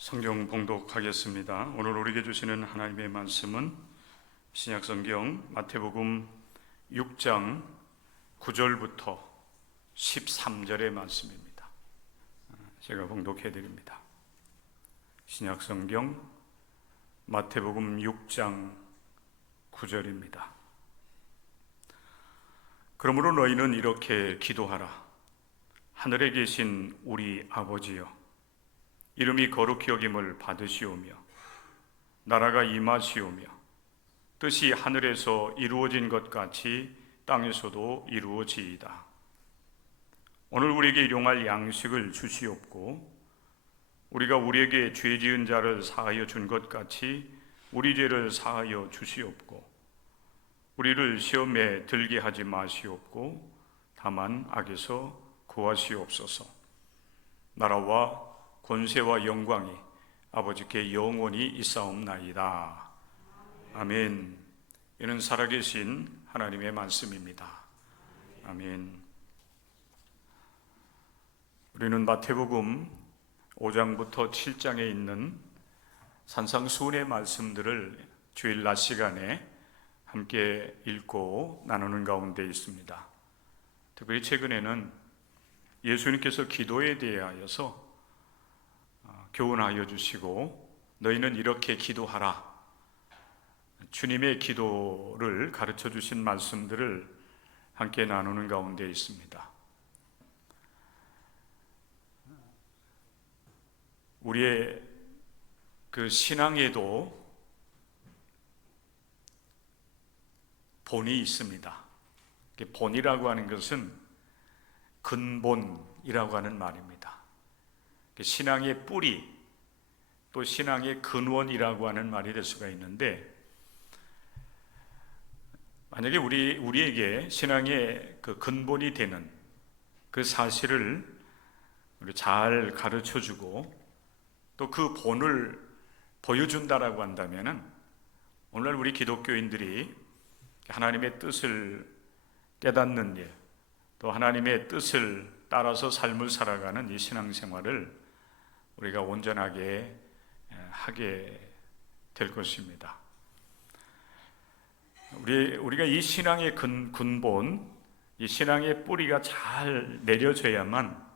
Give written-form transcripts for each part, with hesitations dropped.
성경 봉독하겠습니다. 오늘 우리에게 주시는 하나님의 말씀은 신약성경 마태복음 6장 9절부터 13절의 말씀입니다. 제가 봉독해 드립니다. 신약성경 마태복음 6장 9절입니다. 그러므로 너희는 이렇게 기도하라. 하늘에 계신 우리 아버지여, 이름이 거룩히 여김을 받으시오며 나라가 임하시오며 뜻이 하늘에서 이루어진 것 같이 땅에서도 이루어지이다. 오늘 우리에게 일용할 양식을 주시옵고 우리가 우리에게 죄 지은 자를 사하여 준 것 같이 우리 죄를 사하여 주시옵고 우리를 시험에 들게 하지 마시옵고 다만 악에서 구하시옵소서. 나라와 권세와 영광이 아버지께 영원히 있사옵나이다. 아멘. 이는 살아계신 하나님의 말씀입니다. 아멘. 우리는 마태복음 5장부터 7장에 있는 산상수훈의 말씀들을 주일 낮 시간에 함께 읽고 나누는 가운데 있습니다. 특별히 최근에는 예수님께서 기도에 대하여서 교훈하여 주시고 너희는 이렇게 기도하라, 주님의 기도를 가르쳐 주신 말씀들을 함께 나누는 가운데 있습니다. 우리의 그 신앙에도 본이 있습니다. 본이라고 하는 것은 근본이라고 하는 말입니다. 신앙의 뿌리, 또 신앙의 근원이라고 하는 말이 될 수가 있는데, 만약에 우리에게 신앙의 그 근본이 되는 그 사실을 잘 가르쳐주고 또 그 본을 보여준다라고 한다면은, 오늘날 우리 기독교인들이 하나님의 뜻을 깨닫는 일, 또 하나님의 뜻을 따라서 삶을 살아가는 이 신앙생활을 우리가 온전하게 하게 될 것입니다. 우리가 이 신앙의 근본, 이 신앙의 뿌리가 잘 내려져야만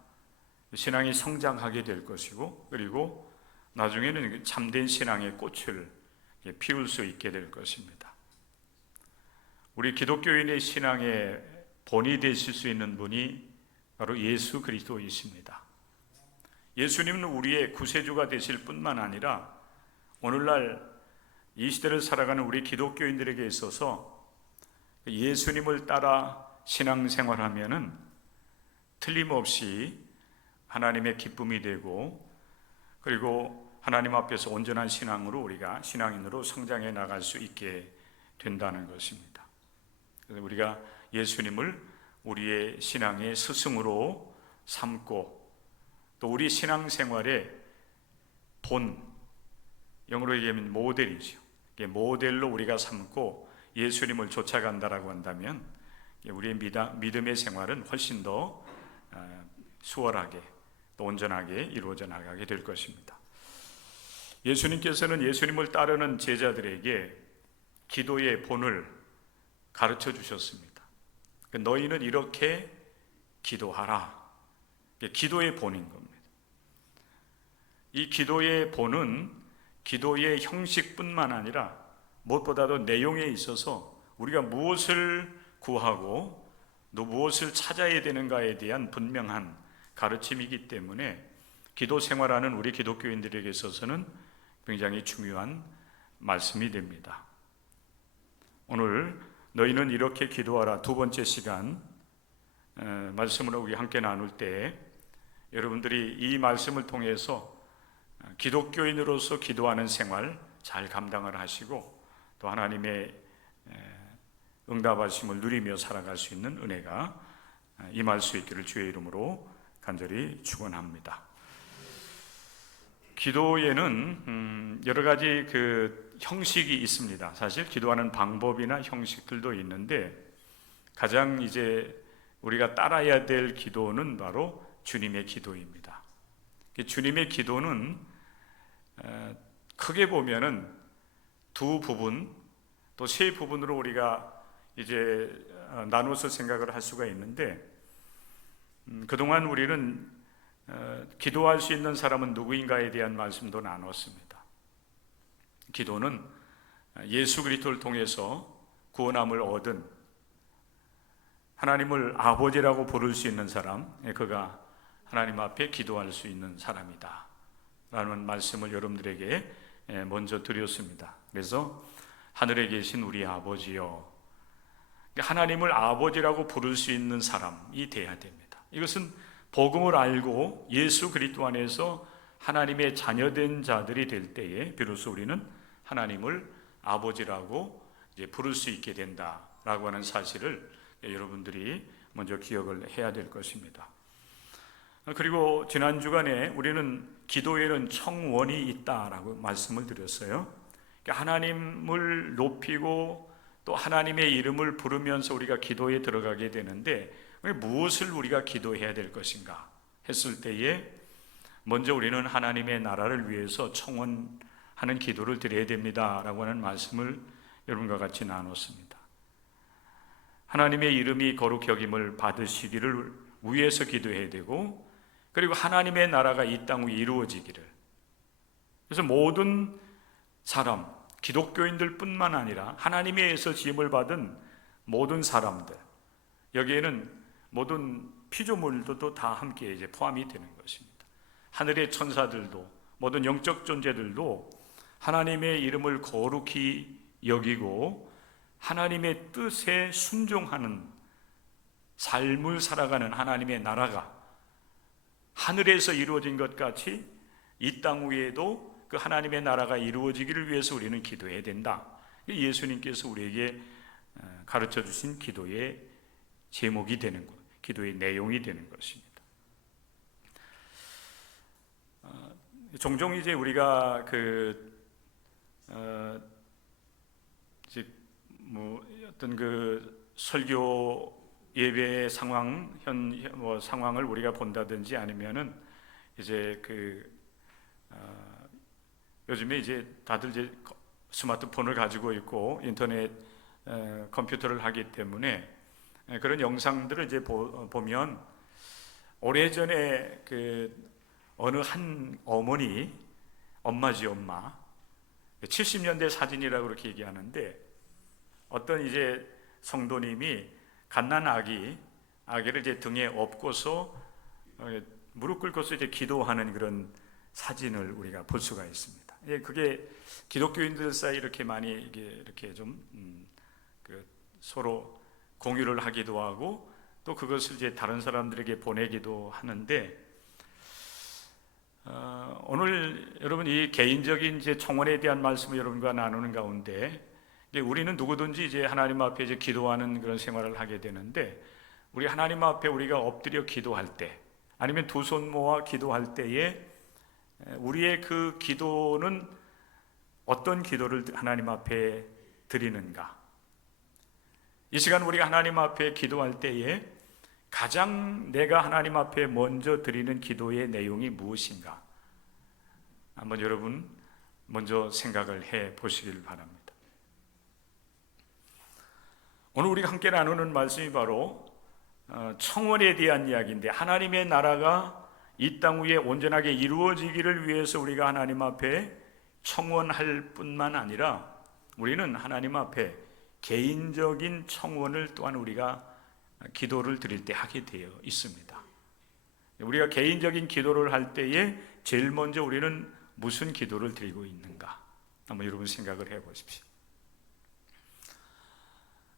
신앙이 성장하게 될 것이고, 그리고 나중에는 참된 신앙의 꽃을 피울 수 있게 될 것입니다. 우리 기독교인의 신앙의 본이 되실 수 있는 분이 바로 예수 그리스도이십니다. 예수님은 우리의 구세주가 되실 뿐만 아니라 오늘날 이 시대를 살아가는 우리 기독교인들에게 있어서 예수님을 따라 신앙생활하면은 틀림없이 하나님의 기쁨이 되고, 그리고 하나님 앞에서 온전한 신앙으로 우리가 신앙인으로 성장해 나갈 수 있게 된다는 것입니다. 그래서 우리가 예수님을 우리의 신앙의 스승으로 삼고, 또 우리 신앙생활의 본, 영어로 얘기하면 모델이죠. 모델로 우리가 삼고 예수님을 쫓아간다라고 한다면 우리의 믿음의 생활은 훨씬 더 수월하게 또 온전하게 이루어져 나가게 될 것입니다. 예수님께서는 예수님을 따르는 제자들에게 기도의 본을 가르쳐 주셨습니다. 너희는 이렇게 기도하라. 기도의 본인 겁니다. 이 기도의 본은 기도의 형식뿐만 아니라 무엇보다도 내용에 있어서 우리가 무엇을 구하고 또 무엇을 찾아야 되는가에 대한 분명한 가르침이기 때문에 기도 생활하는 우리 기독교인들에게 있어서는 굉장히 중요한 말씀이 됩니다. 오늘 너희는 이렇게 기도하라 두 번째 시간 말씀으로 우리 함께 나눌 때, 여러분들이 이 말씀을 통해서 기독교인으로서 기도하는 생활 잘 감당을 하시고 또 하나님의 응답하심을 누리며 살아갈 수 있는 은혜가 임할 수 있기를 주의 이름으로 간절히 축원합니다. 기도에는 여러 가지 그 형식이 있습니다. 사실 기도하는 방법이나 형식들도 있는데, 가장 이제 우리가 따라야 될 기도는 바로 주님의 기도입니다. 주님의 기도는 크게 보면은 두 부분 또 세 부분으로 우리가 이제 나눠서 생각을 할 수가 있는데, 그동안 우리는 기도할 수 있는 사람은 누구인가에 대한 말씀도 나눴습니다. 기도는 예수 그리스도를 통해서 구원함을 얻은 하나님을 아버지라고 부를 수 있는 사람, 그가 하나님 앞에 기도할 수 있는 사람이다 라는 말씀을 여러분들에게 먼저 드렸습니다. 그래서 하늘에 계신 우리 아버지여, 하나님을 아버지라고 부를 수 있는 사람이 돼야 됩니다. 이것은 복음을 알고 예수 그리스도 안에서 하나님의 자녀된 자들이 될 때에 비로소 우리는 하나님을 아버지라고 이제 부를 수 있게 된다라고 하는 사실을 여러분들이 먼저 기억을 해야 될 것입니다. 그리고 지난 주간에 우리는 기도에는 청원이 있다라고 말씀을 드렸어요. 하나님을 높이고 또 하나님의 이름을 부르면서 우리가 기도에 들어가게 되는데, 무엇을 우리가 기도해야 될 것인가 했을 때에 먼저 우리는 하나님의 나라를 위해서 청원하는 기도를 드려야 됩니다라고 하는 말씀을 여러분과 같이 나눴습니다. 하나님의 이름이 거룩히 여김을 받으시기를 위해서 기도해야 되고, 그리고 하나님의 나라가 이 땅 위에 이루어지기를. 그래서 모든 사람, 기독교인들 뿐만 아니라 하나님에 의해서 지음을 받은 모든 사람들, 여기에는 모든 피조물들도 다 함께 이제 포함이 되는 것입니다. 하늘의 천사들도, 모든 영적 존재들도 하나님의 이름을 거룩히 여기고 하나님의 뜻에 순종하는 삶을 살아가는 하나님의 나라가 하늘에서 이루어진 것 같이 이 땅 위에도 그 하나님의 나라가 이루어지기를 위해서 우리는 기도해야 된다. 예수님께서 우리에게 가르쳐 주신 기도의 제목이 되는 것, 기도의 내용이 되는 것입니다. 종종 이제 우리가 어떤 그 설교 예배의 상황, 상황을 우리가 본다든지 아니면은 이제 요즘에 이제 다들 이제 스마트폰을 가지고 있고 인터넷 컴퓨터를 하기 때문에 그런 영상들을 이제 보면, 오래전에 어느 한 어머니, 엄마지 엄마, 70년대 사진이라고 그렇게 얘기하는데, 어떤 이제 성도님이 갓난 아기를 이제 등에 업고서 무릎 꿇고서 이제 기도하는 그런 사진을 우리가 볼 수가 있습니다. 그게 기독교인들 사이 이렇게 많이 이렇게 좀 서로 공유를 하기도 하고 또 그것을 이제 다른 사람들에게 보내기도 하는데, 오늘 여러분 이 개인적인 이제 청원에 대한 말씀을 여러분과 나누는 가운데, 우리는 누구든지 이제 하나님 앞에 이제 기도하는 그런 생활을 하게 되는데, 우리 하나님 앞에 우리가 엎드려 기도할 때, 아니면 두 손 모아 기도할 때에 우리의 그 기도는 어떤 기도를 하나님 앞에 드리는가? 이 시간 우리가 하나님 앞에 기도할 때에 가장 내가 하나님 앞에 먼저 드리는 기도의 내용이 무엇인가? 한번 여러분 먼저 생각을 해 보시길 바랍니다. 오늘 우리가 함께 나누는 말씀이 바로 청원에 대한 이야기인데, 하나님의 나라가 이 땅 위에 온전하게 이루어지기를 위해서 우리가 하나님 앞에 청원할 뿐만 아니라 우리는 하나님 앞에 개인적인 청원을 또한 우리가 기도를 드릴 때 하게 되어 있습니다. 우리가 개인적인 기도를 할 때에 제일 먼저 우리는 무슨 기도를 드리고 있는가? 한번 여러분 생각을 해 보십시오.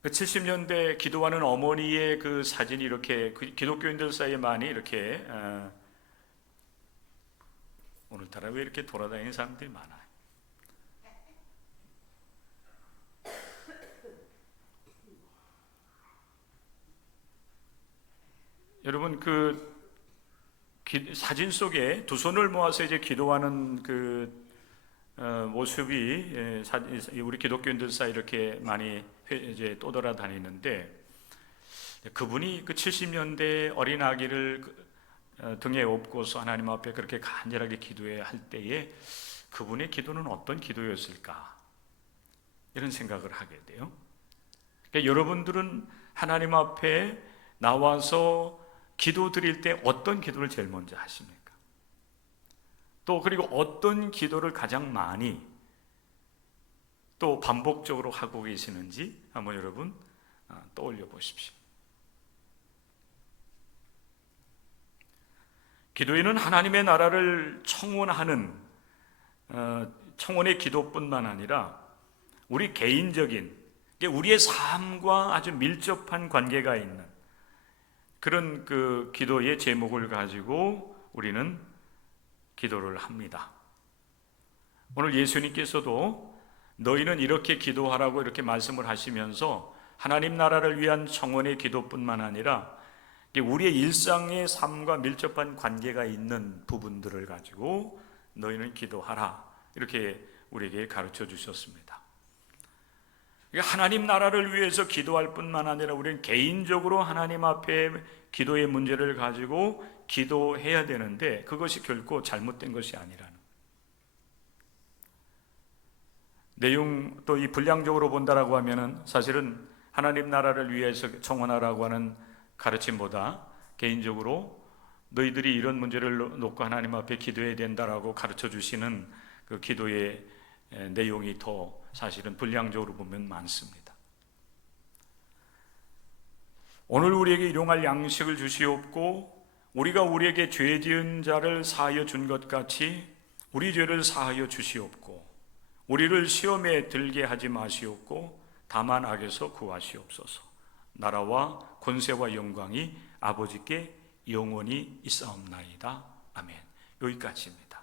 70년대 기도하는 어머니의 그 사진이 이렇게 기독교인들 사이에 많이 이렇게 오늘따라 왜 이렇게 돌아다니는 사람들이 많아요? 여러분 사진 속에 두 손을 모아서 이제 기도하는 모습이 우리 기독교인들 사이 이렇게 많이 이제 떠돌아다니는데, 그분이 70년대 어린 아기를 등에 업고서 하나님 앞에 그렇게 간절하게 기도해야 할 때에 그분의 기도는 어떤 기도였을까? 이런 생각을 하게 돼요. 그러니까 여러분들은 하나님 앞에 나와서 기도 드릴 때 어떤 기도를 제일 먼저 하십니까? 또 그리고 어떤 기도를 가장 많이 또 반복적으로 하고 계시는지 한번 여러분 떠올려 보십시오. 기도에는 하나님의 나라를 청원하는 청원의 기도뿐만 아니라 우리 개인적인 우리의 삶과 아주 밀접한 관계가 있는 그런 그 기도의 제목을 가지고 우리는 기도를 합니다. 오늘 예수님께서도 너희는 이렇게 기도하라고 이렇게 말씀을 하시면서 하나님 나라를 위한 청원의 기도뿐만 아니라 우리의 일상의 삶과 밀접한 관계가 있는 부분들을 가지고 너희는 기도하라 이렇게 우리에게 가르쳐 주셨습니다. 하나님 나라를 위해서 기도할 뿐만 아니라 우리는 개인적으로 하나님 앞에 기도의 문제를 가지고 기도해야 되는데 그것이 결코 잘못된 것이 아니라는 내용. 또 이 분량적으로 본다라고 하면은 사실은 하나님 나라를 위해서 청원하라고 하는 가르침보다 개인적으로 너희들이 이런 문제를 놓고 하나님 앞에 기도해야 된다라고 가르쳐 주시는 그 기도의 내용이 더 사실은 분량적으로 보면 많습니다. 오늘 우리에게 일용할 양식을 주시옵고 우리가 우리에게 죄 지은 자를 사하여 준 것 같이 우리 죄를 사하여 주시옵고 우리를 시험에 들게 하지 마시옵고 다만 악에서 구하시옵소서. 나라와 권세와 영광이 아버지께 영원히 있사옵나이다. 아멘. 여기까지입니다.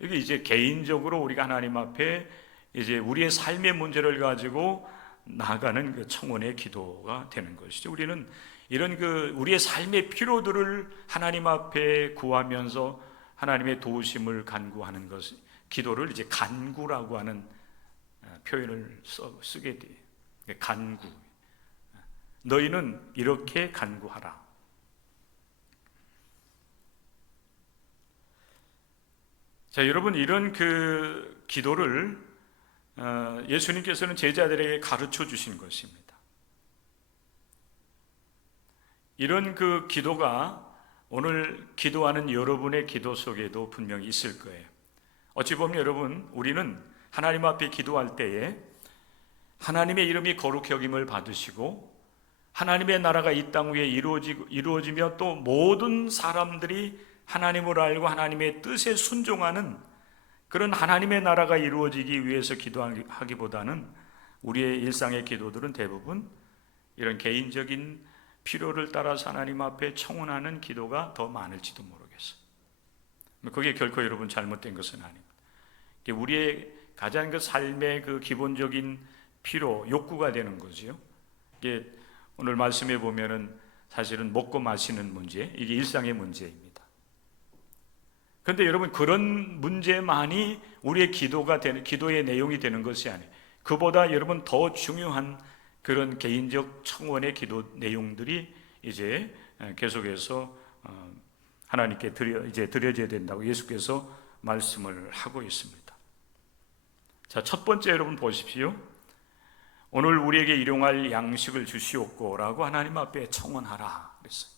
여기 이제 개인적으로 우리가 하나님 앞에 이제 우리의 삶의 문제를 가지고 나아가는 그 청원의 기도가 되는 것이죠. 우리는 이런 그 우리의 삶의 필요들을 하나님 앞에 구하면서 하나님의 도우심을 간구하는 것, 기도를 이제 간구라고 하는 표현을 쓰게 돼요. 간구. 너희는 이렇게 간구하라. 자, 여러분 이런 그 기도를 예수님께서는 제자들에게 가르쳐 주신 것입니다. 이런 그 기도가 오늘 기도하는 여러분의 기도 속에도 분명히 있을 거예요. 어찌 보면 여러분 우리는 하나님 앞에 기도할 때에 하나님의 이름이 거룩히 여김을 받으시고 하나님의 나라가 이 땅 위에 이루어지며 또 모든 사람들이 하나님을 알고 하나님의 뜻에 순종하는 그런 하나님의 나라가 이루어지기 위해서 기도하기보다는 우리의 일상의 기도들은 대부분 이런 개인적인 필요를 따라서 하나님 앞에 청원하는 기도가 더 많을지도 모르겠어요. 그게 결코 여러분 잘못된 것은 아닙니다. 우리의 가장 그 삶의 그 기본적인 필요, 욕구가 되는 거죠. 이게 오늘 말씀해 보면은 사실은 먹고 마시는 문제, 이게 일상의 문제입니다. 그런데 여러분 그런 문제만이 우리의 기도의 내용이 되는 것이 아니에요. 그보다 여러분 더 중요한 그런 개인적 청원의 기도 내용들이 이제 계속해서 하나님께 드려져야 된다고 예수께서 말씀을 하고 있습니다. 자, 첫 번째 여러분 보십시오. 오늘 우리에게 일용할 양식을 주시옵고 라고 하나님 앞에 청원하라 그랬어요.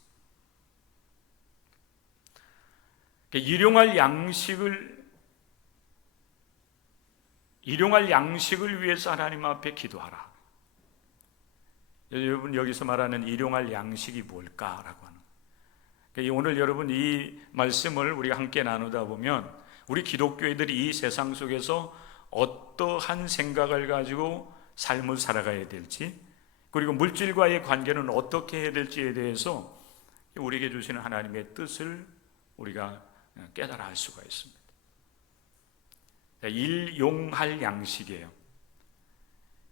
일용할 양식을 위해서 하나님 앞에 기도하라. 여러분 여기서 말하는 일용할 양식이 뭘까라고 하는. 오늘 여러분 이 말씀을 우리가 함께 나누다 보면 우리 기독교인들이 이 세상 속에서 어떠한 생각을 가지고 삶을 살아가야 될지, 그리고 물질과의 관계는 어떻게 해야 될지에 대해서 우리에게 주시는 하나님의 뜻을 우리가 깨달아 알 수가 있습니다. 일용할 양식이에요.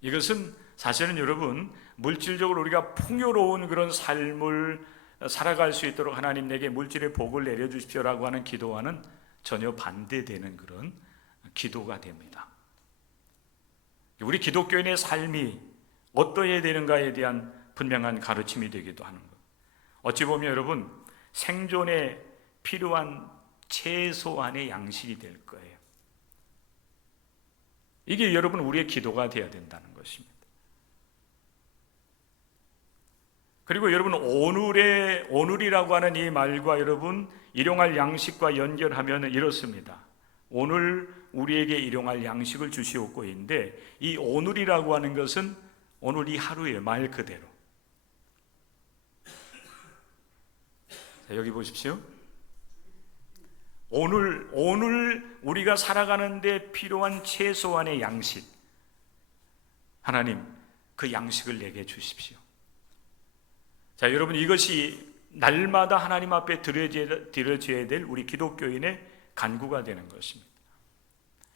이것은 사실은 여러분 물질적으로 우리가 풍요로운 그런 삶을 살아갈 수 있도록 하나님 내게 물질의 복을 내려주십시오라고 하는 기도와는 전혀 반대되는 그런 기도가 됩니다. 우리 기독교인의 삶이 어떠해야 되는가에 대한 분명한 가르침이 되기도 하는 것. 어찌 보면 여러분 생존에 필요한 최소한의 양식이 될 거예요. 이게 여러분 우리의 기도가 되어야 된다는 것입니다. 그리고 여러분 오늘이라고 하는 이 말과 여러분 일용할 양식과 연결하면 이렇습니다. 오늘 우리에게 일용할 양식을 주시옵고인데 이 오늘이라고 하는 것은 오늘 이 하루의 말 그대로. 자, 여기 보십시오. 오늘 우리가 살아가는데 필요한 최소한의 양식, 하나님 그 양식을 내게 주십시오. 자, 여러분 이것이 날마다 하나님 앞에 드려져야 될 우리 기독교인의 간구가 되는 것입니다.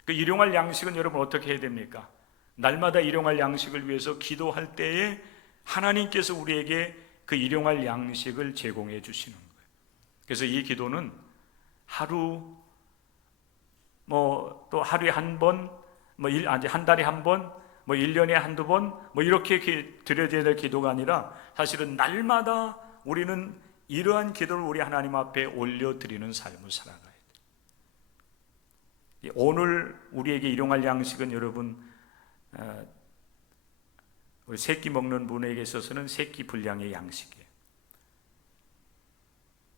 그 일용할 양식은 여러분 어떻게 해야 됩니까? 날마다 일용할 양식을 위해서 기도할 때에 하나님께서 우리에게 그 일용할 양식을 제공해 주시는 거예요. 그래서 이 기도는 하루 또 하루에 한 번, 한 달에 한 번, 1년에 한두 번, 이렇게 드려져야 될 기도가 아니라 사실은 날마다 우리는 이러한 기도를 우리 하나님 앞에 올려드리는 삶을 살아가야 돼요. 오늘 우리에게 일용할 양식은 여러분, 우리 새끼 먹는 분에게 있어서는 새끼 분량의 양식이에요.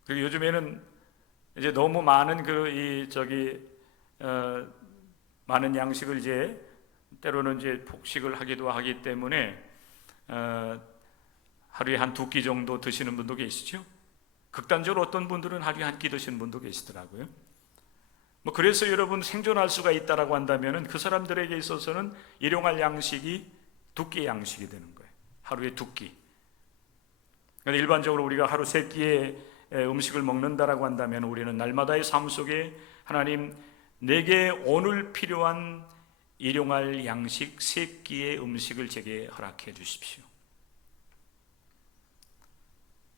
그리고 요즘에는 이제 너무 많은 많은 양식을 이제 때로는 이제 폭식을 하기도 하기 때문에 하루에 한 2끼 정도 드시는 분도 계시죠. 극단적으로 어떤 분들은 하루에 한 끼 드시는 분도 계시더라고요. 그래서 여러분 생존할 수가 있다라고 한다면은 그 사람들에게 있어서는 일용할 양식이 2끼의 양식이 되는 거예요. 하루에 2끼. 일반적으로 우리가 하루 3끼의 음식을 먹는다라고 한다면 우리는 날마다의 삶 속에 하나님 내게 오늘 필요한 일용할 양식 3끼의 음식을 제게 허락해 주십시오.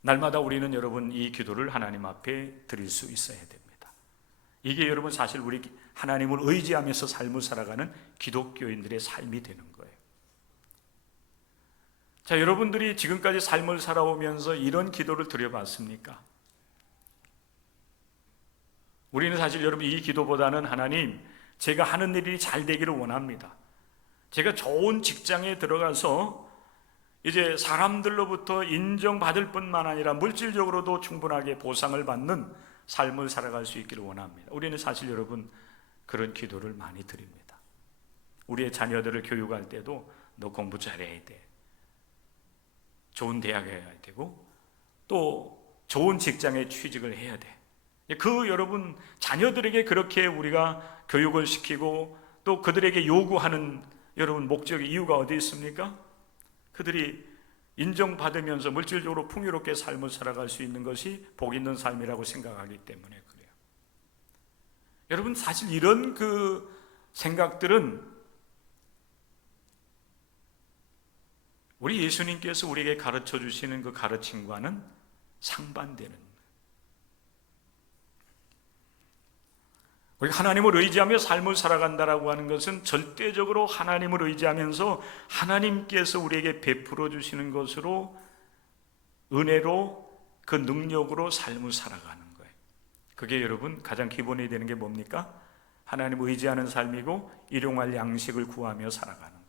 날마다 우리는 여러분 이 기도를 하나님 앞에 드릴 수 있어야 됩니다. 이게 여러분 사실 우리 하나님을 의지하면서 삶을 살아가는 기독교인들의 삶이 되는 거예요. 자, 여러분들이 지금까지 삶을 살아오면서 이런 기도를 드려봤습니까? 우리는 사실 여러분 이 기도보다는 하나님, 제가 하는 일이 잘 되기를 원합니다. 제가 좋은 직장에 들어가서 이제 사람들로부터 인정받을 뿐만 아니라 물질적으로도 충분하게 보상을 받는 삶을 살아갈 수 있기를 원합니다. 우리는 사실 여러분 그런 기도를 많이 드립니다. 우리의 자녀들을 교육할 때도 너 공부 잘해야 돼. 좋은 대학에 가야 되고 또 좋은 직장에 취직을 해야 돼. 여러분 자녀들에게 그렇게 우리가 교육을 시키고 또 그들에게 요구하는 여러분 목적의 이유가 어디 있습니까? 그들이 인정받으면서 물질적으로 풍요롭게 삶을 살아갈 수 있는 것이 복 있는 삶이라고 생각하기 때문에 그래요. 여러분 사실 이런 생각들은 우리 예수님께서 우리에게 가르쳐 주시는 그 가르침과는 상반되는, 우리가 하나님을 의지하며 삶을 살아간다라고 하는 것은 절대적으로 하나님을 의지하면서 하나님께서 우리에게 베풀어 주시는 것으로 은혜로 그 능력으로 삶을 살아가는 거예요. 그게 여러분 가장 기본이 되는 게 뭡니까? 하나님을 의지하는 삶이고 일용할 양식을 구하며 살아가는 거예요.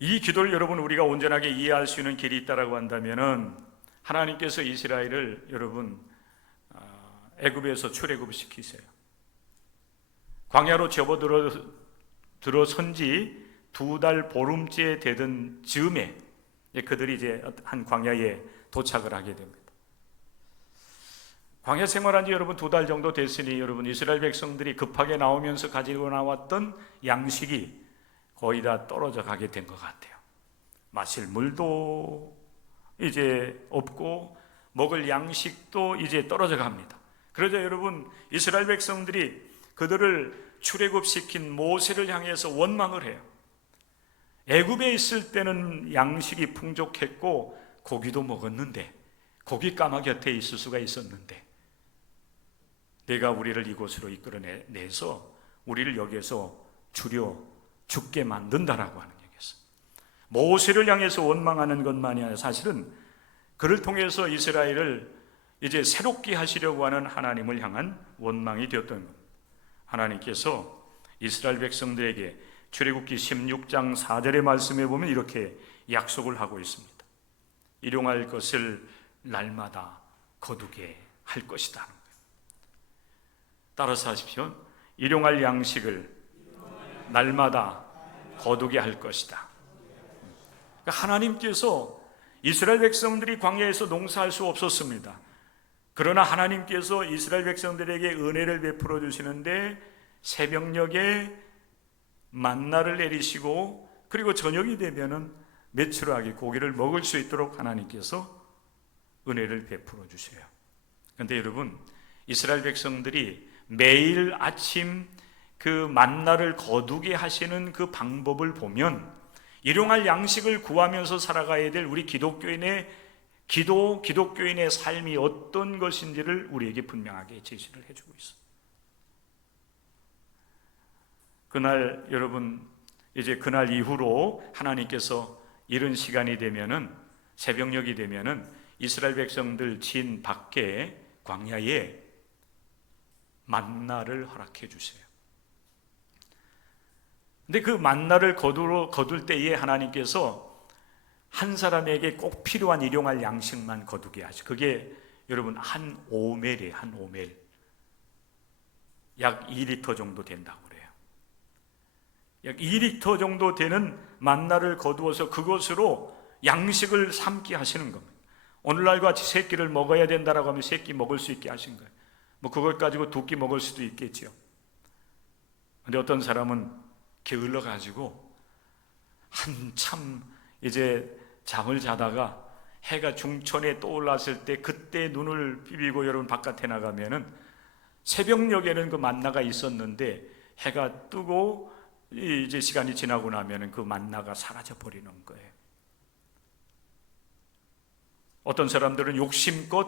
이 기도를 여러분 우리가 온전하게 이해할 수 있는 길이 있다라고 한다면은 하나님께서 이스라엘을 여러분 애굽에서 출애굽시키세요. 광야로 접어들어선 지 2달 보름째 되던 즈음에 그들이 이제 한 광야에 도착을 하게 됩니다. 광야 생활한 지 여러분 2달 정도 됐으니 여러분 이스라엘 백성들이 급하게 나오면서 가지고 나왔던 양식이 거의 다 떨어져 가게 된 것 같아요. 마실 물도 이제 없고 먹을 양식도 이제 떨어져 갑니다. 그러자 여러분 이스라엘 백성들이 그들을 출애굽시킨 모세를 향해서 원망을 해요. 애굽에 있을 때는 양식이 풍족했고 고기도 먹었는데, 고기 까마 곁에 있을 수가 있었는데 내가 우리를 이곳으로 이끌어내서 우리를 여기에서 죽게 만든다라고 하는 얘기였어요. 모세를 향해서 원망하는 것만이 아니라 사실은 그를 통해서 이스라엘을 이제 새롭게 하시려고 하는 하나님을 향한 원망이 되었던 겁니다. 하나님께서 이스라엘 백성들에게 출애굽기 16장 4절의 말씀에 보면 이렇게 약속을 하고 있습니다. 일용할 것을 날마다 거두게 할 것이다. 따라서 하십시오. 일용할 양식을 날마다 거두게 할 것이다. 하나님께서 이스라엘 백성들이 광야에서 농사할 수 없었습니다. 그러나 하나님께서 이스라엘 백성들에게 은혜를 베풀어 주시는데 새벽녘에 만나를 내리시고 그리고 저녁이 되면은 메추라기 고기를 먹을 수 있도록 하나님께서 은혜를 베풀어 주세요. 그런데 여러분, 이스라엘 백성들이 매일 아침 그 만나를 거두게 하시는 그 방법을 보면 일용할 양식을 구하면서 살아가야 될 우리 기독교인의 기독교인의 삶이 어떤 것인지를 우리에게 분명하게 제시를 해주고 있어요. 그날 여러분, 이제 그날 이후로 하나님께서 이른 시간이 되면은 새벽녘이 되면은 이스라엘 백성들 진 밖에 광야에 만나를 허락해 주세요. 근데 그 만나를 거둘 때에 하나님께서 한 사람에게 꼭 필요한 일용할 양식만 거두게 하죠. 그게 여러분 한 오멜이에요. 한 오멜. 약 2리터 정도 된다고 그래요. 약 2리터 정도 되는 만나를 거두어서 그것으로 양식을 삼게 하시는 겁니다. 오늘날 같이 새끼를 먹어야 된다라고 하면 새끼 먹을 수 있게 하신 거예요. 뭐 그걸 가지고 2끼 먹을 수도 있겠죠. 근데 어떤 사람은 게을러 가지고 한참 이제 잠을 자다가 해가 중천에 떠올랐을 때 그때 눈을 비비고 여러분 바깥에 나가면은 새벽녘에는 그 만나가 있었는데 해가 뜨고 이제 시간이 지나고 나면은 그 만나가 사라져 버리는 거예요. 어떤 사람들은 욕심껏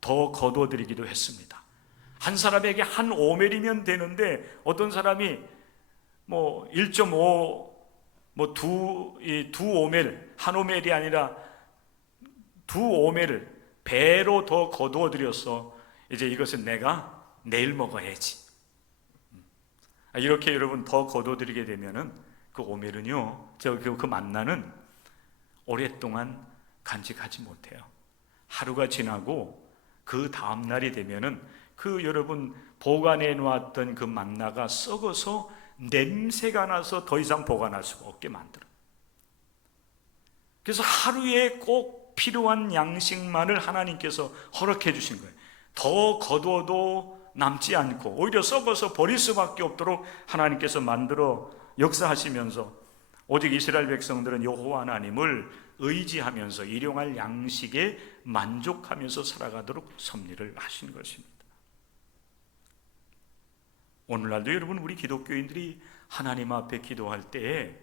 더 거둬들이기도 했습니다. 한 사람에게 한 오멜이면 되는데 어떤 사람이 뭐 1.5 두 오멜, 한 오멜이 아니라 두 오멜을 배로 더 거두어 들여서 이제 이것은 내가 내일 먹어야지. 이렇게 여러분 더 거두어 드리게 되면은 그 오멜은요, 그 만나는 오랫동안 간직하지 못해요. 하루가 지나고 그 다음 날이 되면은 그 여러분 보관해 놓았던 그 만나가 썩어서 냄새가 나서 더 이상 보관할 수가 없게 만들어요. 그래서 하루에 꼭 필요한 양식만을 하나님께서 허락해 주신 거예요. 더 거두어도 남지 않고 오히려 썩어서 버릴 수밖에 없도록 하나님께서 만들어 역사하시면서 오직 이스라엘 백성들은 여호와 하나님을 의지하면서 일용할 양식에 만족하면서 살아가도록 섭리를 하신 것입니다. 오늘날도 여러분 우리 기독교인들이 하나님 앞에 기도할 때에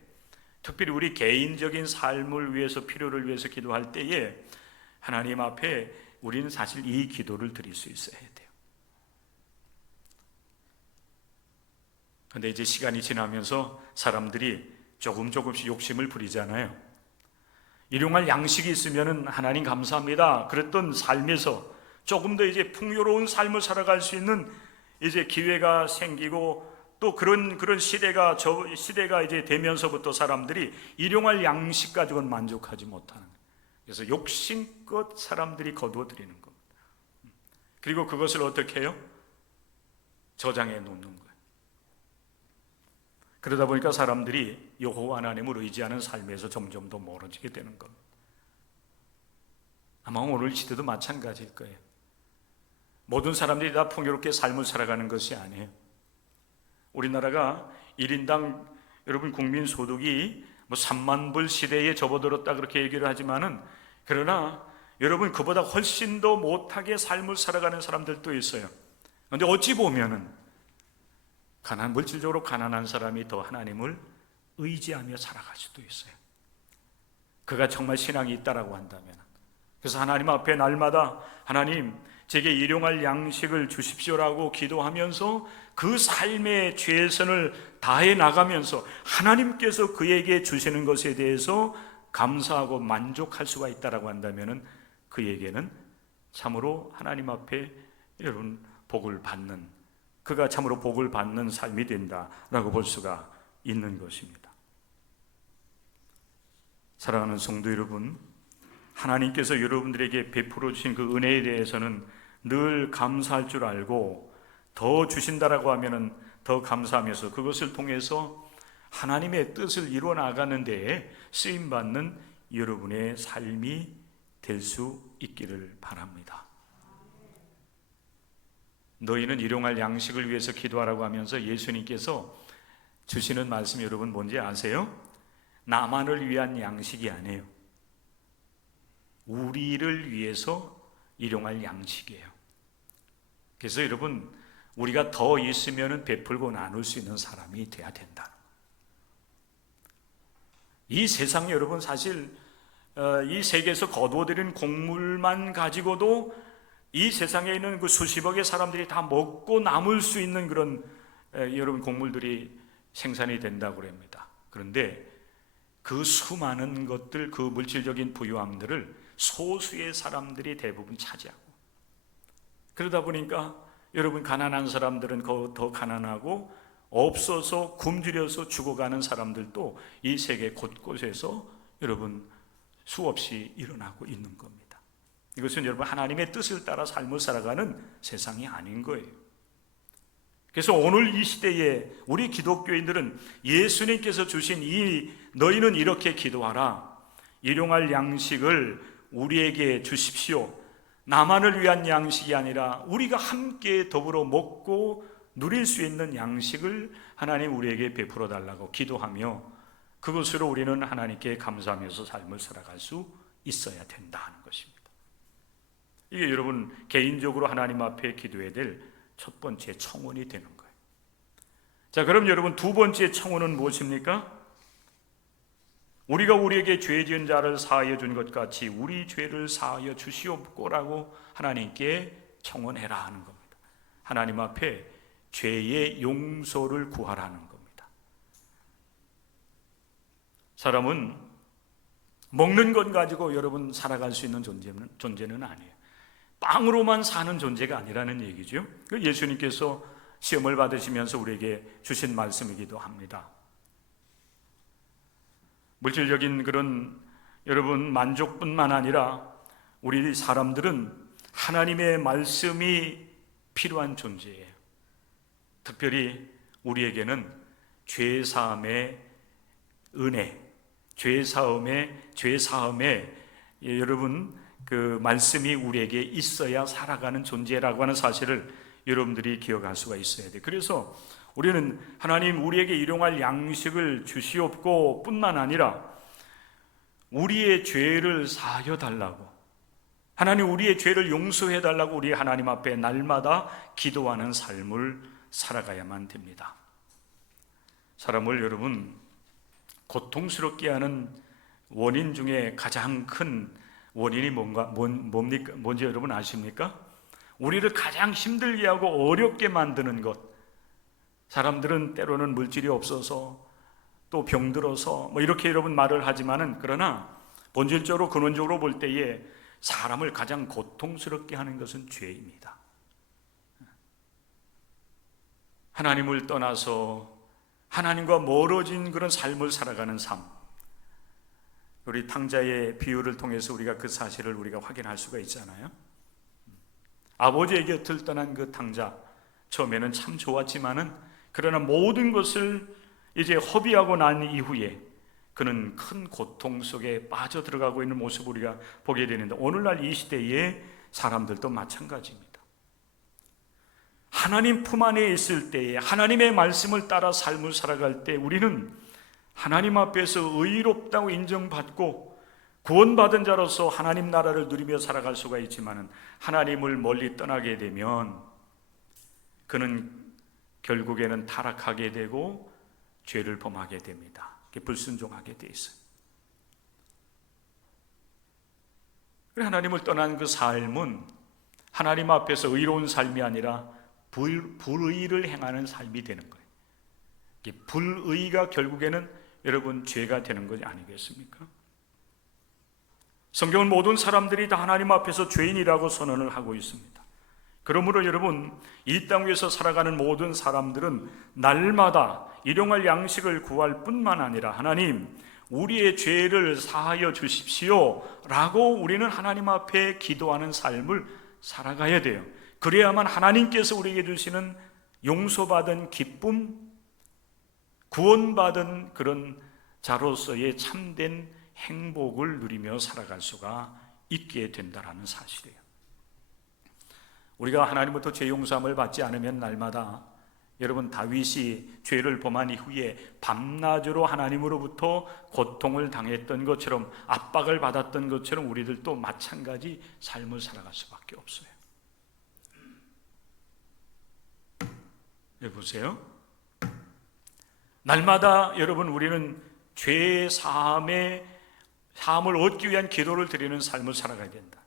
특별히 우리 개인적인 삶을 위해서 필요를 위해서 기도할 때에 하나님 앞에 우리는 사실 이 기도를 드릴 수 있어야 돼요. 그런데 이제 시간이 지나면서 사람들이 조금씩 욕심을 부리잖아요. 일용할 양식이 있으면 하나님 감사합니다 그랬던 삶에서 조금 더 이제 풍요로운 삶을 살아갈 수 있는 이제 기회가 생기고 또 그런 시대가 이제 되면서부터 사람들이 일용할 양식 가지고는 만족하지 못하는 거예요. 그래서 욕심껏 사람들이 거두어 드리는 겁니다. 그리고 그것을 어떻게 해요? 저장해 놓는 거예요. 그러다 보니까 사람들이 여호와 하나님을 의지하는 삶에서 점점 더 멀어지게 되는 겁니다. 아마 오늘 시대도 마찬가지일 거예요. 모든 사람들이 다 풍요롭게 삶을 살아가는 것이 아니에요. 우리나라가 1인당 여러분 국민 소득이 3만 불 시대에 접어들었다 그렇게 얘기를 하지만은 그러나 여러분 그보다 훨씬 더 못하게 삶을 살아가는 사람들도 있어요. 그런데 어찌 보면은 물질적으로 가난한 사람이 더 하나님을 의지하며 살아갈 수도 있어요. 그가 정말 신앙이 있다라고 한다면. 그래서 하나님 앞에 날마다 하나님 제게 일용할 양식을 주십시오라고 기도하면서 그 삶의 최선을 다해 나가면서 하나님께서 그에게 주시는 것에 대해서 감사하고 만족할 수가 있다라고 한다면 그에게는 참으로 하나님 앞에 여러분 복을 받는 그가 참으로 복을 받는 삶이 된다라고 볼 수가 있는 것입니다. 사랑하는 성도 여러분, 하나님께서 여러분들에게 베풀어 주신 그 은혜에 대해서는 늘 감사할 줄 알고, 더 주신다라고 하면은 더 감사하면서 그것을 통해서 하나님의 뜻을 이루어 나가는 데에 쓰임 받는 여러분의 삶이 될 수 있기를 바랍니다. 너희는 일용할 양식을 위해서 기도하라고 하면서 예수님께서 주시는 말씀이 여러분 뭔지 아세요? 나만을 위한 양식이 아니에요. 우리를 위해서 일용할 양식이에요. 그래서 여러분, 우리가 더 있으면 베풀고 나눌 수 있는 사람이 돼야 된다. 이 세상에 여러분, 사실 이 세계에서 거두어들인 곡물만 가지고도 이 세상에 있는 그 수십억의 사람들이 다 먹고 남을 수 있는 그런 여러분 곡물들이 생산이 된다고 합니다. 그런데 그 수많은 것들, 그 물질적인 부유함들을 소수의 사람들이 대부분 차지하고, 그러다 보니까 여러분, 가난한 사람들은 더 가난하고 없어서 굶주려서 죽어가는 사람들도 이 세계 곳곳에서 여러분 수없이 일어나고 있는 겁니다. 이것은 여러분 하나님의 뜻을 따라 삶을 살아가는 세상이 아닌 거예요. 그래서 오늘 이 시대에 우리 기독교인들은 예수님께서 주신 이 너희는 이렇게 기도하라, 일용할 양식을 우리에게 주십시오, 나만을 위한 양식이 아니라 우리가 함께 더불어 먹고 누릴 수 있는 양식을 하나님 우리에게 베풀어 달라고 기도하며, 그것으로 우리는 하나님께 감사하면서 삶을 살아갈 수 있어야 된다는 것입니다. 이게 여러분 개인적으로 하나님 앞에 기도해야 될 첫 번째 청원이 되는 거예요. 자, 그럼 여러분 두 번째 청원은 무엇입니까? 우리가 우리에게 죄 지은 자를 사하여 준 것 같이 우리 죄를 사하여 주시옵고라고 하나님께 청원해라 하는 겁니다. 하나님 앞에 죄의 용서를 구하라는 겁니다. 사람은 먹는 것 가지고 여러분 살아갈 수 있는 존재는 아니에요. 빵으로만 사는 존재가 아니라는 얘기죠. 예수님께서 시험을 받으시면서 우리에게 주신 말씀이기도 합니다. 물질적인 그런 여러분 만족뿐만 아니라 우리 사람들은 하나님의 말씀이 필요한 존재예요. 특별히 우리에게는 죄사함의 은혜, 죄사함의 여러분 그 말씀이 우리에게 있어야 살아가는 존재라고 하는 사실을 여러분들이 기억할 수가 있어야 돼요. 그래서 우리는 하나님 우리에게 일용할 양식을 주시옵고 뿐만 아니라 우리의 죄를 사하여 달라고, 하나님 우리의 죄를 용서해 달라고 우리 하나님 앞에 날마다 기도하는 삶을 살아가야만 됩니다. 사람을 여러분 고통스럽게 하는 원인 중에 가장 큰 원인이 뭔지 여러분 아십니까? 우리를 가장 힘들게 하고 어렵게 만드는 것. 사람들은 때로는 물질이 없어서 또 병들어서 뭐 이렇게 여러분 말을 하지만은, 그러나 본질적으로 근원적으로 볼 때에 사람을 가장 고통스럽게 하는 것은 죄입니다. 하나님을 떠나서 하나님과 멀어진 그런 삶을 살아가는 삶. 우리 탕자의 비유를 통해서 우리가 그 사실을 우리가 확인할 수가 있잖아요. 아버지의 곁을 떠난 그 탕자, 처음에는 참 좋았지만은 그러나 모든 것을 이제 허비하고 난 이후에 그는 큰 고통 속에 빠져 들어가고 있는 모습을 우리가 보게 되는데, 오늘날 이 시대의 사람들도 마찬가지입니다. 하나님 품 안에 있을 때에 하나님의 말씀을 따라 삶을 살아갈 때 우리는 하나님 앞에서 의롭다고 인정받고 구원받은 자로서 하나님 나라를 누리며 살아갈 수가 있지만, 하나님을 멀리 떠나게 되면 그는 결국에는 타락하게 되고 죄를 범하게 됩니다. 불순종하게 돼 있어요. 하나님을 떠난 그 삶은 하나님 앞에서 의로운 삶이 아니라 불의를 행하는 삶이 되는 거예요. 불의가 결국에는 여러분 죄가 되는 것이 아니겠습니까? 성경은 모든 사람들이 다 하나님 앞에서 죄인이라고 선언을 하고 있습니다. 그러므로 여러분, 이 땅 위에서 살아가는 모든 사람들은 날마다 일용할 양식을 구할 뿐만 아니라 하나님, 우리의 죄를 사하여 주십시오 라고 우리는 하나님 앞에 기도하는 삶을 살아가야 돼요. 그래야만 하나님께서 우리에게 주시는 용서받은 기쁨, 구원받은 그런 자로서의 참된 행복을 누리며 살아갈 수가 있게 된다는 사실이에요. 우리가 하나님부터 죄 용서함을 받지 않으면 날마다, 여러분, 다윗이 죄를 범한 이후에 밤낮으로 하나님으로부터 고통을 당했던 것처럼, 압박을 받았던 것처럼 우리들도 마찬가지 삶을 살아갈 수밖에 없어요. 보세요. 날마다 여러분, 우리는 죄의 사함을 얻기 위한 기도를 드리는 삶을 살아가야 된다.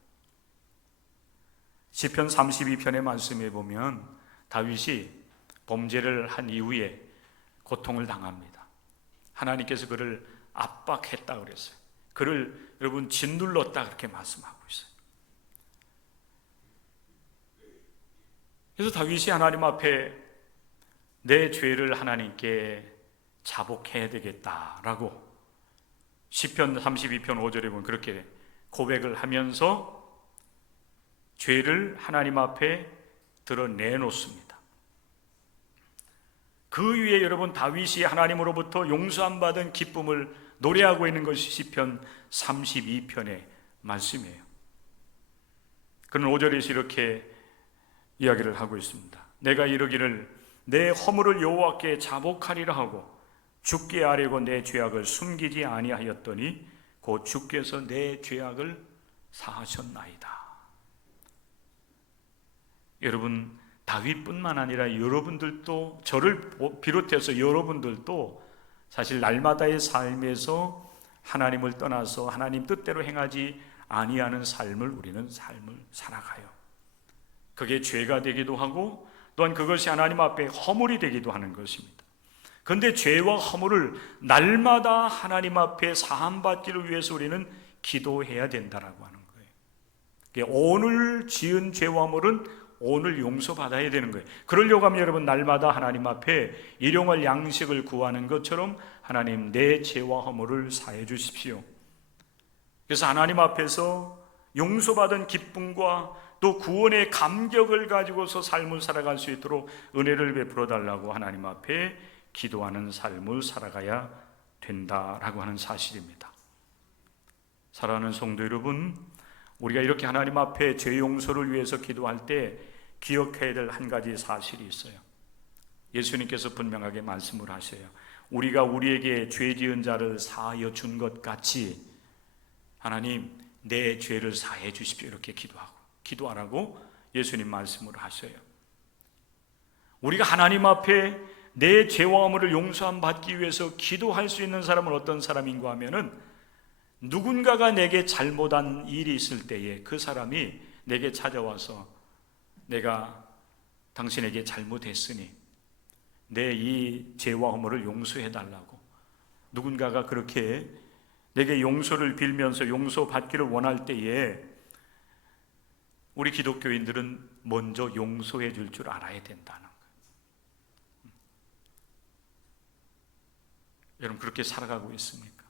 시편 32편의 말씀에 보면 다윗이 범죄를 한 이후에 고통을 당합니다. 하나님께서 그를 압박했다 그랬어요. 그를 여러분 짓눌렀다 그렇게 말씀하고 있어요. 그래서 다윗이 하나님 앞에 내 죄를 하나님께 자복해야 되겠다라고 시편 32편 5절에 보면 그렇게 고백을 하면서 죄를 하나님 앞에 드러내놓습니다. 그 위에 여러분, 다윗이 하나님으로부터 용서함 받은 기쁨을 노래하고 있는 것이 시편 32편의 말씀이에요. 그는 5절에서 이렇게 이야기를 하고 있습니다. 내가 이르기를 내 허물을 여호와께 자복하리라 하고 주께 아뢰고 내 죄악을 숨기지 아니하였더니 곧 주께서 내 죄악을 사하셨나이다. 여러분, 다윗뿐만 아니라 여러분들도, 저를 비롯해서 여러분들도 사실 날마다의 삶에서 하나님을 떠나서 하나님 뜻대로 행하지 아니하는 삶을 우리는 삶을 살아가요. 그게 죄가 되기도 하고 또한 그것이 하나님 앞에 허물이 되기도 하는 것입니다. 그런데 죄와 허물을 날마다 하나님 앞에 사함받기를 위해서 우리는 기도해야 된다라고 하는 거예요. 오늘 지은 죄와 허물은 오늘 용서받아야 되는 거예요. 그러려고 하면 여러분, 날마다 하나님 앞에 일용할 양식을 구하는 것처럼 하나님, 내 죄와 허물을 사해 주십시오. 그래서 하나님 앞에서 용서받은 기쁨과 또 구원의 감격을 가지고서 삶을 살아갈 수 있도록 은혜를 베풀어 달라고 하나님 앞에 기도하는 삶을 살아가야 된다라고 하는 사실입니다. 사랑하는 성도 여러분, 우리가 이렇게 하나님 앞에 죄 용서를 위해서 기도할 때 기억해야 될 한 가지 사실이 있어요. 예수님께서 분명하게 말씀을 하셔요. 우리가 우리에게 죄 지은 자를 사하여 준 것 같이 하나님, 내 죄를 사해 주십시오. 이렇게 기도하라고 예수님 말씀을 하셔요. 우리가 하나님 앞에 내 죄와 허물을 용서함 받기 위해서 기도할 수 있는 사람은 어떤 사람인가 하면은, 누군가가 내게 잘못한 일이 있을 때에 그 사람이 내게 찾아와서 내가 당신에게 잘못했으니 내 이 죄와 허물을 용서해 달라고, 누군가가 그렇게 내게 용서를 빌면서 용서받기를 원할 때에 우리 기독교인들은 먼저 용서해 줄 줄 알아야 된다는 거예요. 여러분, 그렇게 살아가고 있습니까?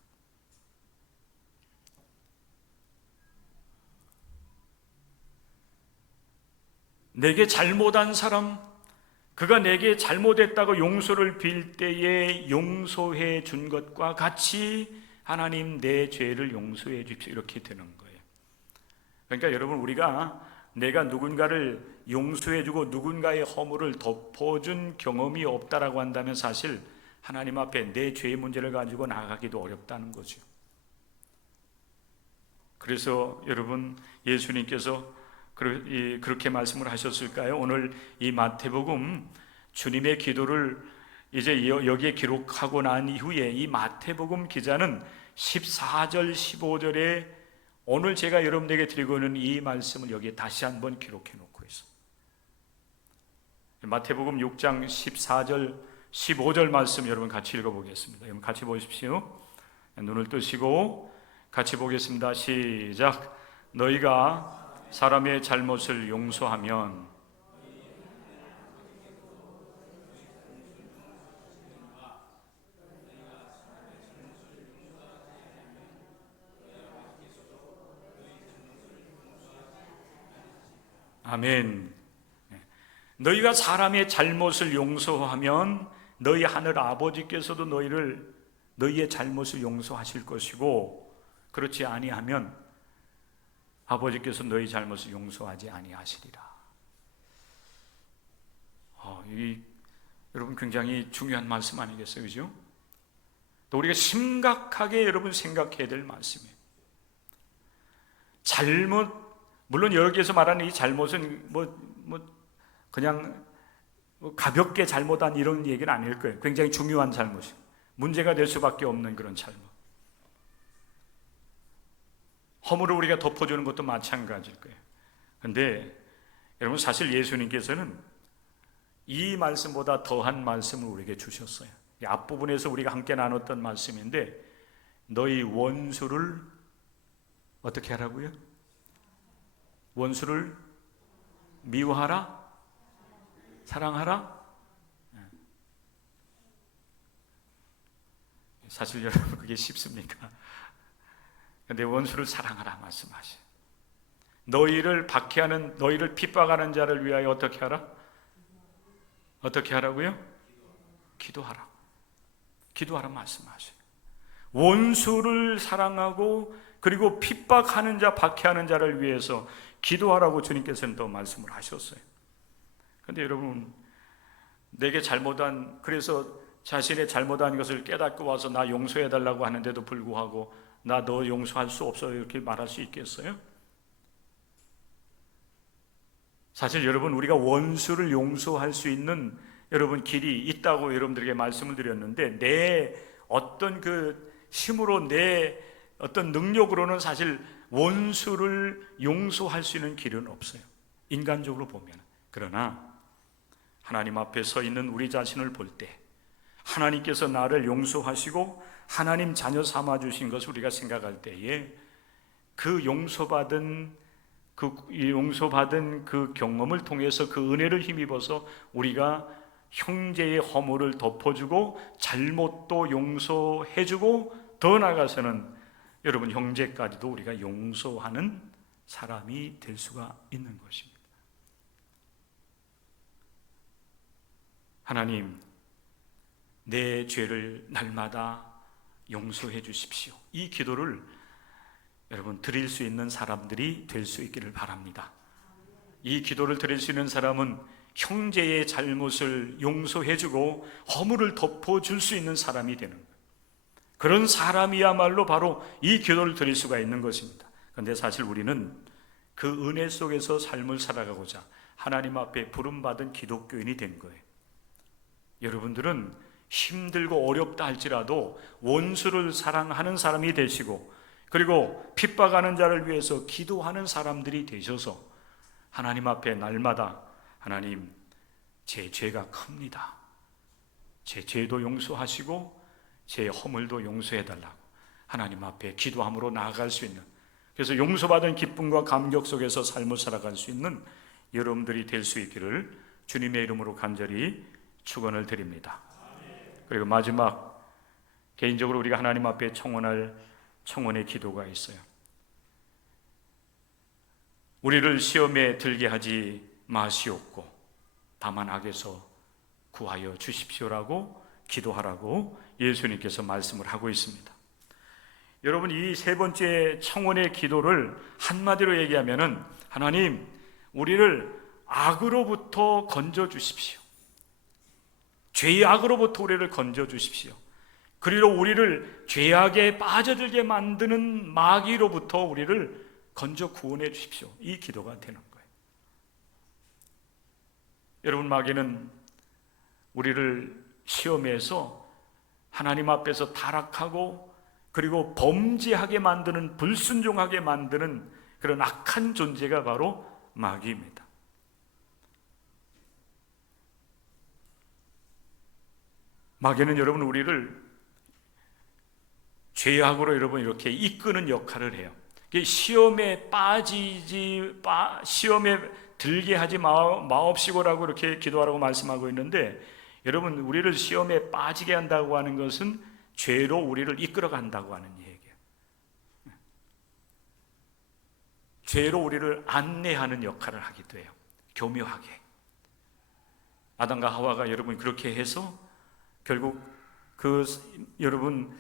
내게 잘못한 사람, 그가 내게 잘못했다고 용서를 빌 때에 용서해 준 것과 같이 하나님, 내 죄를 용서해 주십시오. 이렇게 되는 거예요. 그러니까 여러분, 내가 누군가를 용서해 주고 누군가의 허물을 덮어준 경험이 없다라고 한다면 사실 하나님 앞에 내 죄의 문제를 가지고 나아가기도 어렵다는 거죠. 그래서 여러분, 예수님께서 그렇게 말씀을 하셨을까요? 오늘 이 마태복음 주님의 기도를 이제 여기에 기록하고 난 이후에 이 마태복음 기자는 14절 15절에 오늘 제가 여러분에게 드리고 있는 이 말씀을 여기에 다시 한번 기록해 놓고 있어요. 마태복음 6장 14절 15절 말씀 여러분 같이 읽어보겠습니다. 여러분 같이 보십시오. 눈을 뜨시고 같이 보겠습니다. 시작. 너희가 사람의 잘못을 용서하면 아멘. 너희가 사람의 잘못을 용서하면 너희 하늘 아버지께서도 너희의 잘못을 용서하실 것이고, 그렇지 아니하면 아버지께서 너희 잘못을 용서하지 아니하시리라. 여러분 굉장히 중요한 말씀 아니겠어요? 그죠? 또 우리가 심각하게 여러분 생각해야 될 말씀이에요. 물론 여기에서 말하는 이 잘못은 그냥 가볍게 잘못한 이런 얘기는 아닐 거예요. 굉장히 중요한 잘못이에요. 문제가 될 수밖에 없는 그런 잘못. 허물을 우리가 덮어주는 것도 마찬가지일 거예요. 그런데 여러분 사실 예수님께서는 이 말씀보다 더한 말씀을 우리에게 주셨어요. 이 앞부분에서 우리가 함께 나눴던 말씀인데, 너희 원수를 어떻게 하라고요? 원수를 미워하라? 사랑하라? 사실 여러분 그게 쉽습니까? 근데 원수를 사랑하라 말씀하셔요. 너희를 박해하는, 너희를 핍박하는 자를 위하여 어떻게 하라? 어떻게 하라고요? 기도하라. 기도하라 말씀하셔요. 원수를 사랑하고 그리고 핍박하는 자, 박해하는 자를 위해서 기도하라고 주님께서는 또 말씀을 하셨어요. 그런데 여러분, 내게 그래서 자신의 잘못한 것을 깨닫고 와서 나 용서해달라고 하는데도 불구하고 나 너 용서할 수 없어요 이렇게 말할 수 있겠어요? 사실 여러분, 우리가 원수를 용서할 수 있는 여러분 길이 있다고 여러분들에게 말씀을 드렸는데, 내 어떤 그 힘으로, 내 어떤 능력으로는 사실 원수를 용서할 수 있는 길은 없어요, 인간적으로 보면. 그러나 하나님 앞에 서 있는 우리 자신을 볼 때 하나님께서 나를 용서하시고 하나님 자녀 삼아 주신 것을 우리가 생각할 때에 그 용서받은 그 경험을 통해서 그 은혜를 힘입어서 우리가 형제의 허물을 덮어주고 잘못도 용서해주고, 더 나아가서는 여러분 형제까지도 우리가 용서하는 사람이 될 수가 있는 것입니다. 하나님, 내 죄를 날마다 용서해 주십시오. 이 기도를 여러분 드릴 수 있는 사람들이 될 수 있기를 바랍니다. 이 기도를 드릴 수 있는 사람은 형제의 잘못을 용서해주고 허물을 덮어줄 수 있는 사람이 되는 거예요. 그런 사람이야말로 바로 이 기도를 드릴 수가 있는 것입니다. 그런데 사실 우리는 그 은혜 속에서 삶을 살아가고자 하나님 앞에 부름받은 기독교인이 된 거예요. 여러분들은 힘들고 어렵다 할지라도 원수를 사랑하는 사람이 되시고, 그리고 핍박하는 자를 위해서 기도하는 사람들이 되셔서 하나님 앞에 날마다 하나님, 제 죄가 큽니다, 제 죄도 용서하시고 제 허물도 용서해달라고 하나님 앞에 기도함으로 나아갈 수 있는, 그래서 용서받은 기쁨과 감격 속에서 삶을 살아갈 수 있는 여러분들이 될 수 있기를 주님의 이름으로 간절히 축원을 드립니다. 그리고 마지막, 개인적으로 우리가 하나님 앞에 청원할 청원의 기도가 있어요. 우리를 시험에 들게 하지 마시옵고 다만 악에서 구하여 주십시오라고 기도하라고 예수님께서 말씀을 하고 있습니다. 여러분, 이 세 번째 청원의 기도를 한마디로 얘기하면은, 하나님, 우리를 악으로부터 건져 주십시오. 죄의 악으로부터 우리를 건져 주십시오. 그리고 우리를 죄악에 빠져들게 만드는 마귀로부터 우리를 건져 구원해 주십시오. 이 기도가 되는 거예요. 여러분, 마귀는 우리를 시험해서 하나님 앞에서 타락하고 그리고 범죄하게 만드는, 불순종하게 만드는 그런 악한 존재가 바로 마귀입니다. 마귀는 여러분 우리를 죄악으로 여러분 이렇게 이끄는 역할을 해요. 시험에 시험에 들게 하지 마옵시고라고 이렇게 기도하라고 말씀하고 있는데, 여러분 우리를 시험에 빠지게 한다고 하는 것은 죄로 우리를 이끌어 간다고 하는 얘기예요. 죄로 우리를 안내하는 역할을 하기도 해요. 교묘하게. 아담과 하와가 여러분 그렇게 해서 결국 여러분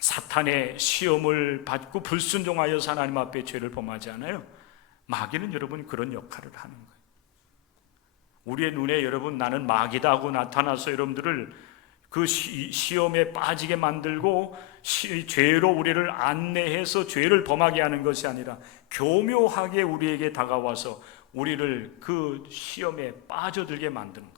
사탄의 시험을 받고 불순종하여서 하나님 앞에 죄를 범하지 않아요? 마귀는 여러분 그런 역할을 하는 거예요. 우리의 눈에 여러분 나는 마귀다 하고 나타나서 여러분들을 그 시험에 빠지게 만들고 죄로 우리를 안내해서 죄를 범하게 하는 것이 아니라 교묘하게 우리에게 다가와서 우리를 그 시험에 빠져들게 만드는 것.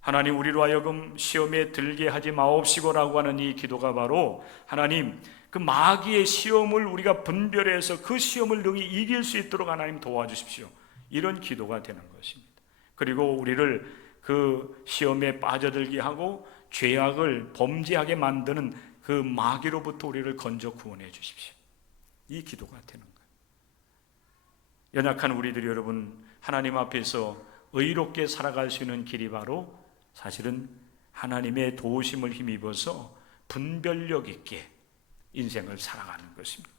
하나님 우리로 하여금 시험에 들게 하지 마옵시고라고 하는 이 기도가 바로 하나님 그 마귀의 시험을 우리가 분별해서 그 시험을 능히 이길 수 있도록 하나님 도와주십시오. 이런 기도가 되는 것입니다. 그리고 우리를 그 시험에 빠져들게 하고 죄악을 범죄하게 만드는 그 마귀로부터 우리를 건져 구원해 주십시오. 이 기도가 되는 거예요. 연약한 우리들이 여러분 하나님 앞에서 의롭게 살아갈 수 있는 길이 바로 사실은 하나님의 도우심을 힘입어서 분별력 있게 인생을 살아가는 것입니다.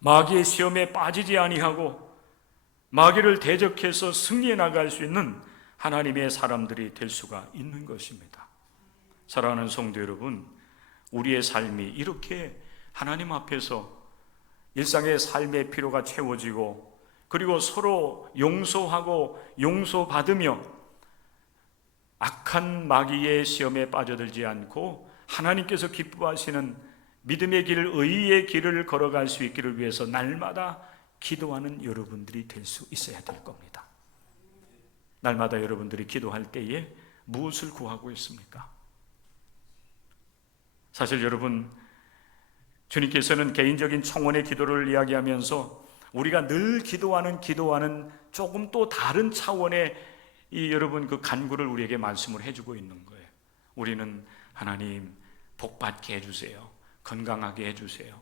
마귀의 시험에 빠지지 아니하고 마귀를 대적해서 승리해 나갈 수 있는 하나님의 사람들이 될 수가 있는 것입니다. 사랑하는 성도 여러분, 우리의 삶이 이렇게 하나님 앞에서 일상의 삶의 필요가 채워지고 그리고 서로 용서하고 용서받으며 악한 마귀의 시험에 빠져들지 않고 하나님께서 기뻐하시는 믿음의 길, 의의 길을 걸어갈 수 있기를 위해서 날마다 기도하는 여러분들이 될 수 있어야 될 겁니다. 날마다 여러분들이 기도할 때에 무엇을 구하고 있습니까? 사실 여러분, 주님께서는 개인적인 청원의 기도를 이야기하면서 우리가 늘 기도하는 조금 또 다른 차원의 여러분 그 간구를 우리에게 말씀을 해주고 있는 거예요. 우리는 하나님 복받게 해주세요. 건강하게 해주세요.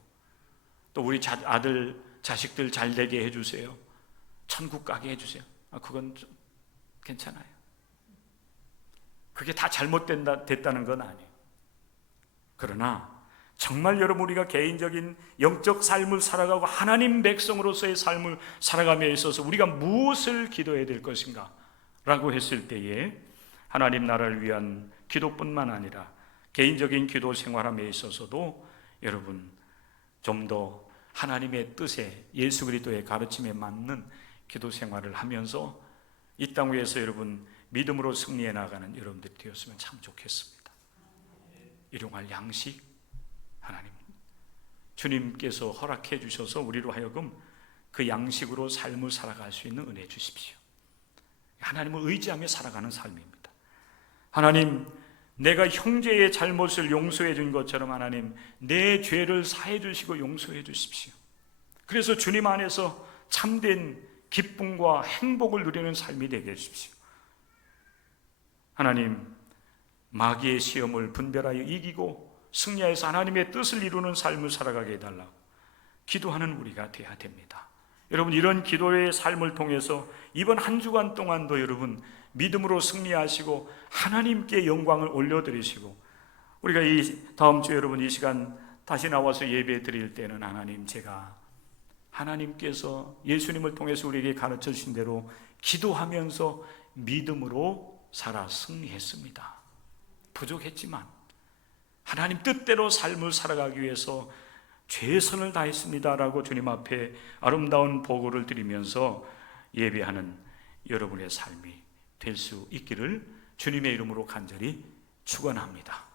또 우리 아들, 자식들 잘 되게 해주세요. 천국 가게 해주세요. 그건 좀 괜찮아요. 그게 다 됐다는 건 아니에요. 그러나 정말 여러분 우리가 개인적인 영적 삶을 살아가고 하나님 백성으로서의 삶을 살아감에 있어서 우리가 무엇을 기도해야 될 것인가 라고 했을 때에 하나님 나라를 위한 기도뿐만 아니라 개인적인 기도 생활함에 있어서도 여러분 좀 더 하나님의 뜻에 예수 그리스도의 가르침에 맞는 기도 생활을 하면서 이 땅 위에서 여러분 믿음으로 승리해 나가는 여러분들이 되었으면 참 좋겠습니다. 일용할 양식 하나님 주님께서 허락해 주셔서 우리로 하여금 그 양식으로 삶을 살아갈 수 있는 은혜 주십시오. 하나님을 의지하며 살아가는 삶입니다. 하나님, 내가 형제의 잘못을 용서해 준 것처럼 하나님 내 죄를 사해 주시고 용서해 주십시오. 그래서 주님 안에서 참된 기쁨과 행복을 누리는 삶이 되게 해주십시오. 하나님, 마귀의 시험을 분별하여 이기고 승리해서 하나님의 뜻을 이루는 삶을 살아가게 해달라고 기도하는 우리가 되어야 됩니다. 여러분 이런 기도의 삶을 통해서 이번 한 주간 동안도 여러분 믿음으로 승리하시고 하나님께 영광을 올려드리시고 우리가 이 다음 주에 여러분 이 시간 다시 나와서 예배 드릴 때는 하나님 제가 하나님께서 예수님을 통해서 우리에게 가르쳐 주신 대로 기도하면서 믿음으로 살아 승리했습니다. 부족했지만 하나님 뜻대로 삶을 살아가기 위해서 최선을 다했습니다라고 주님 앞에 아름다운 보고를 드리면서 예배하는 여러분의 삶이 될 수 있기를 주님의 이름으로 간절히 축원합니다.